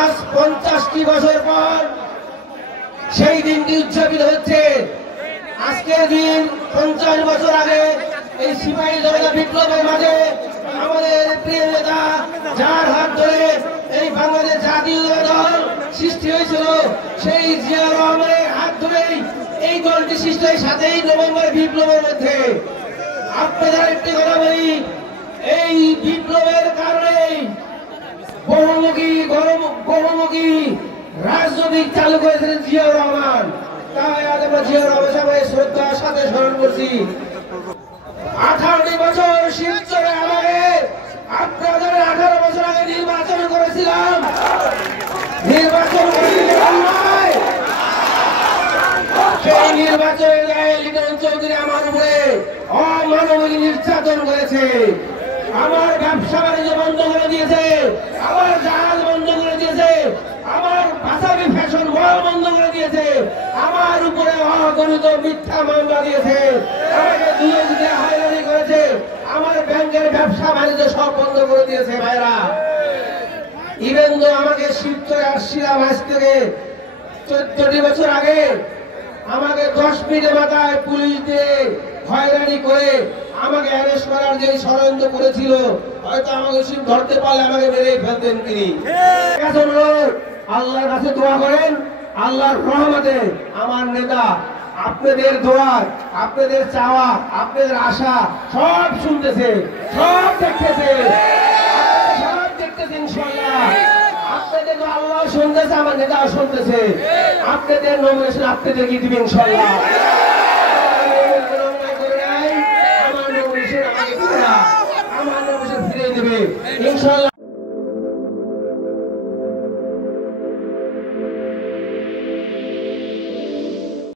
আজ 50টি বছর পর সেই দিনটি উদযাপিত হচ্ছে। আজকের দিন 50 বছর আগে এই সিপাহী জনতা বিপ্লবের মাঝে আমাদের প্রিয় নেতা, যার হাত ধরে এই বাংলাদেশ জাতীয় দল সৃষ্টি হয়েছিল, সেই জিয়া রহমানের হাত ধরেই এই দলটি সৃষ্টি হয় 7ই নভেম্বর বিপ্লবের মধ্যে। আপনাদের একটি কথা বলি, এই বিপ্লবের কারণে বহুমুখী রাজনৈতিক চালু করেছিলেন জিয়া রহমান। তাই আজ আমরা জিয়া রহমান সাহেবের শ্রদ্ধার সাথে স্মরণ করছি। 18টি বছর শিবচরে আমাকে আপনাদের 18 বছর আগে নির্বাচন করেছিলাম। সেই নির্বাচনের গায়ে লিটন চৌধুরী আমার উপরে অমানবিক নির্যাতন করেছে। আমার ব্যবসা বাণিজ্য বন্ধ করে দিয়েছে, আমার জাহাজ বন্ধ করে দিয়েছে, আমার পাশাপাশি ফ্যাশন মল বন্ধ করে দিয়েছে, আমার উপরে অগণিত মিথ্যা মামলা দিয়েছে, আমাকে দুজনকে হয়রানি করেছে, আমার ব্যাংকের ব্যবসা বাণিজ্য সব বন্ধ করে দিয়েছে। ভাইরা, ইভেন তো আমাকে শিবচরে আসছিলাম আজ থেকে 14টি বছর আগে, আমাকে 10 মিনিটের মাথায় পুলিশ দিয়ে হয়রানি করে আমাকে অ্যারেস্ট করার যে ষড়যন্ত্র করেছিল, হয়তো আমাকে শিব ধরতে পারলে আমাকে মেরে ফেলতেন তিনি। আল্লাহর কাছে দোয়া করেন, আল্লাহর রহমতে আমার নেতা আপনাদের দোয়া, আপনাদের চাওয়া, আপনাদের আশা সব শুনতেছে, সব দেখতেছে, সব দেখতেছে। ইনশাআল্লাহ আপনাদের তো আল্লাহ শুনতেছে, আমার নেতা শুনতেছে। আপনাদের নমিনেশন আপনাদেরকে দিবে ইনশাআল্লাহ। আমার নমিনেশন ফিরে দেবে ইনশাআল্লাহ।